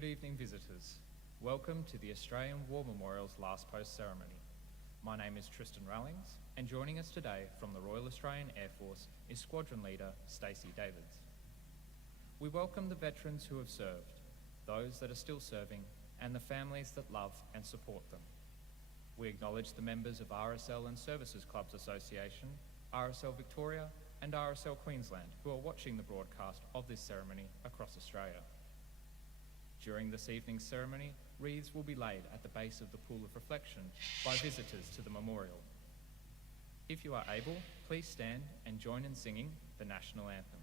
Good evening, visitors. Welcome to the Australian War Memorial's Last Post ceremony. My name is Tristan Rallings, and joining us today from the Royal Australian Air Force is Squadron Leader Stacey Davids. We welcome the veterans who have served, those that are still serving, and the families that love and support them. We acknowledge the members of RSL and Services Clubs Association, RSL Victoria, and RSL Queensland who are watching the broadcast of this ceremony across Australia. During this evening's ceremony, wreaths will be laid at the base of the pool of reflection by visitors to the memorial. If you are able, please stand and join in singing the national anthem.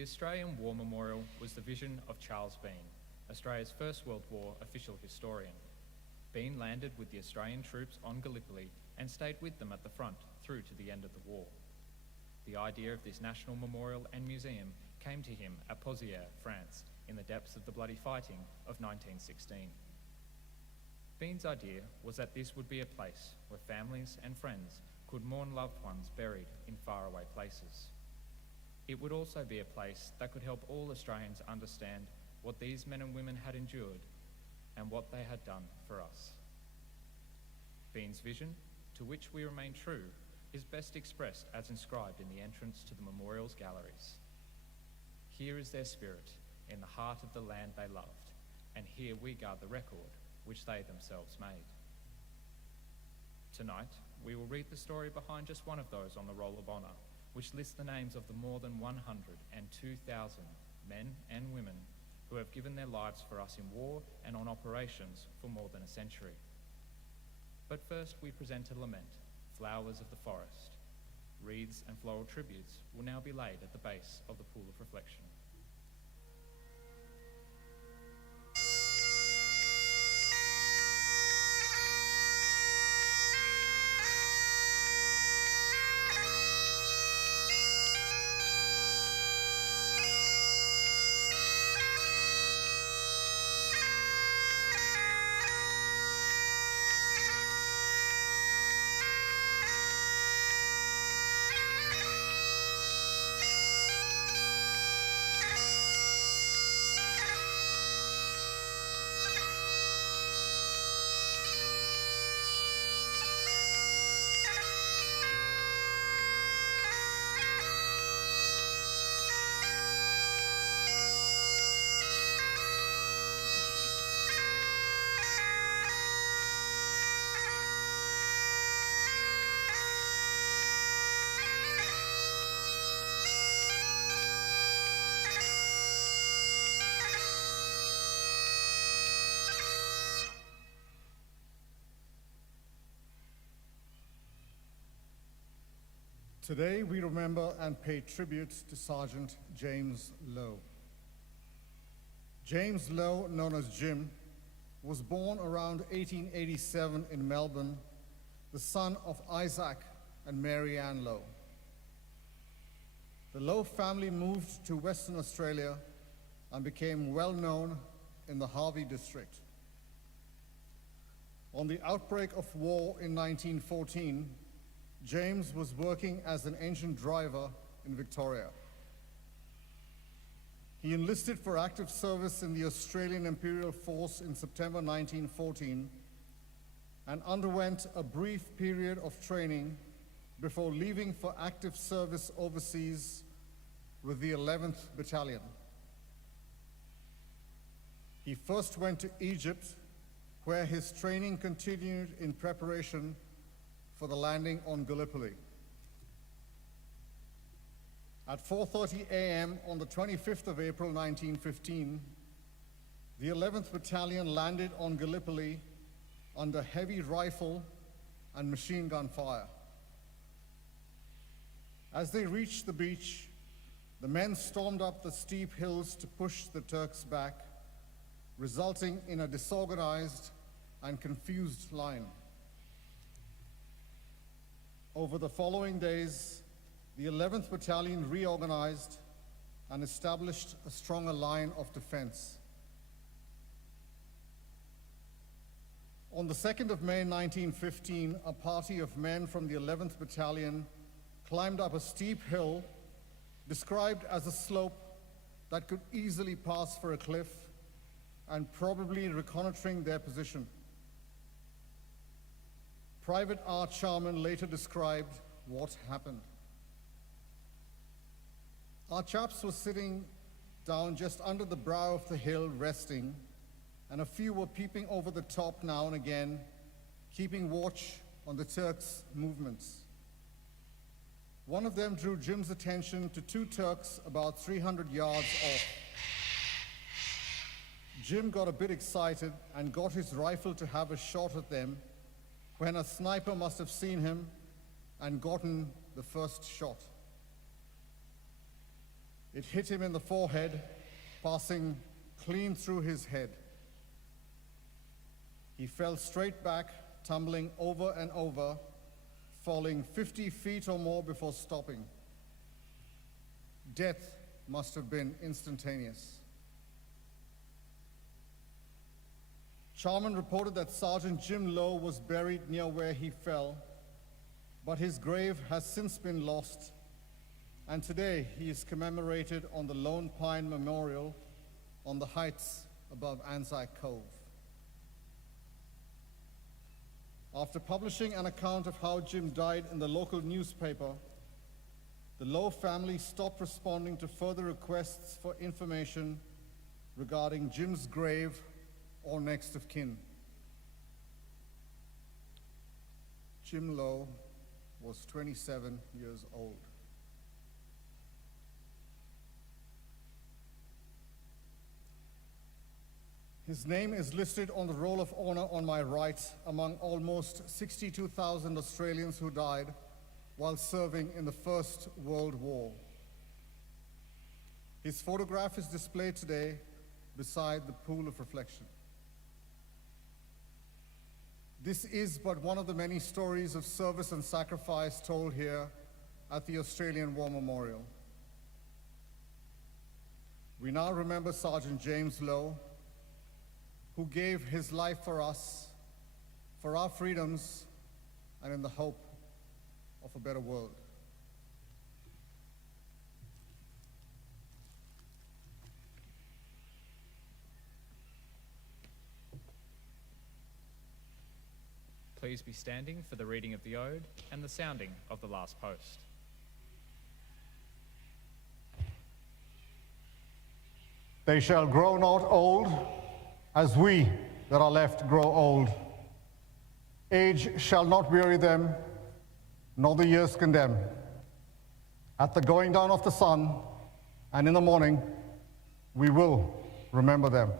The Australian War Memorial was the vision of Charles Bean, Australia's First World War official historian. Bean landed with the Australian troops on Gallipoli and stayed with them at the front through to the end of the war. The idea of this national memorial and museum came to him at Pozières, France, in the depths of the bloody fighting of 1916. Bean's idea was that this would be a place where families and friends could mourn loved ones buried in faraway places. It would also be a place that could help all Australians understand what these men and women had endured and what they had done for us. Bean's vision, to which we remain true, is best expressed as inscribed in the entrance to the memorial's galleries. Here is their spirit, in the heart of the land they loved, and here we guard the record which they themselves made. Tonight, we will read the story behind just one of those on the Roll of Honour, which lists the names of the more than 102,000 men and women who have given their lives for us in war and on operations for more than a century. But first we present a lament, Flowers of the Forest. Wreaths and floral tributes will now be laid at the base of the pool of reflection. Today we remember and pay tribute to Sergeant James Lowe. James Lowe, known as Jim, was born around 1887 in Melbourne, the son of Isaac and Mary Ann Lowe. The Lowe family moved to Western Australia and became well known in the Harvey district. On the outbreak of war in 1914, James was working as an engine driver in Victoria. He enlisted for active service in the Australian Imperial Force in September 1914 and underwent a brief period of training before leaving for active service overseas with the 11th Battalion. He first went to Egypt, where his training continued in preparation for the landing on Gallipoli. At 4:30 a.m. on the 25th of April 1915, the 11th Battalion landed on Gallipoli under heavy rifle and machine gun fire. As they reached the beach, the men stormed up the steep hills to push the Turks back, resulting in a disorganized and confused line. Over the following days, the 11th Battalion reorganized and established a stronger line of defense. On the 2nd of May 1915, a party of men from the 11th Battalion climbed up a steep hill described as a slope that could easily pass for a cliff and probably reconnoitering their position. Private R. Charman later described what happened. Our chaps were sitting down just under the brow of the hill resting, and a few were peeping over the top now and again, keeping watch on the Turks' movements. One of them drew Jim's attention to two Turks about 300 yards off. Jim got a bit excited and got his rifle to have a shot at them when a sniper must have seen him and gotten the first shot. It hit him in the forehead, passing clean through his head. He fell straight back, tumbling over and over, falling 50 feet or more before stopping. Death must have been instantaneous. Charman reported that Sergeant Jim Lowe was buried near where he fell, but his grave has since been lost, and today he is commemorated on the Lone Pine Memorial on the heights above Anzac Cove. After publishing an account of how Jim died in the local newspaper, the Lowe family stopped responding to further requests for information regarding Jim's grave or next of kin. Jim Lowe was 27 years old. His name is listed on the Roll of Honor on my right among almost 62,000 Australians who died while serving in the First World War. His photograph is displayed today beside the pool of reflection. This is but one of the many stories of service and sacrifice told here at the Australian War Memorial. We now remember Sergeant James Lowe, who gave his life for us, for our freedoms, and in the hope of a better world. Please be standing for the reading of the ode and the sounding of the last post. They shall grow not old, as we that are left grow old. Age shall not weary them, nor the years condemn. At the going down of the sun, and in the morning, we will remember them.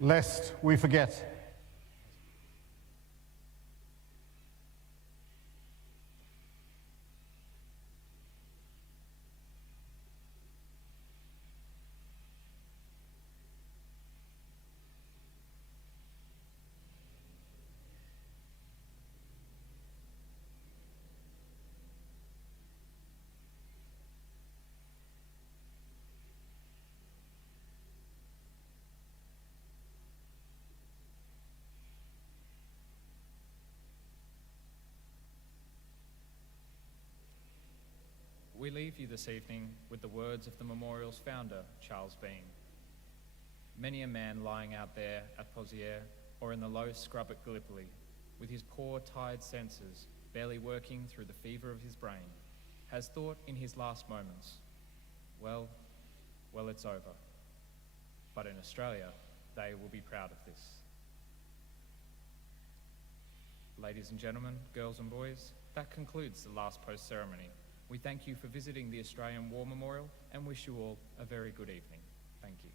lest we forget. We leave you this evening with the words of the memorial's founder, Charles Bean. Many a man lying out there at Pozières or in the low scrub at Gallipoli, with his poor, tired senses barely working through the fever of his brain, has thought in his last moments, well, it's over. But in Australia, they will be proud of this. Ladies and gentlemen, girls and boys, that concludes the last post ceremony. We thank you for visiting the Australian War Memorial and wish you all a very good evening. Thank you.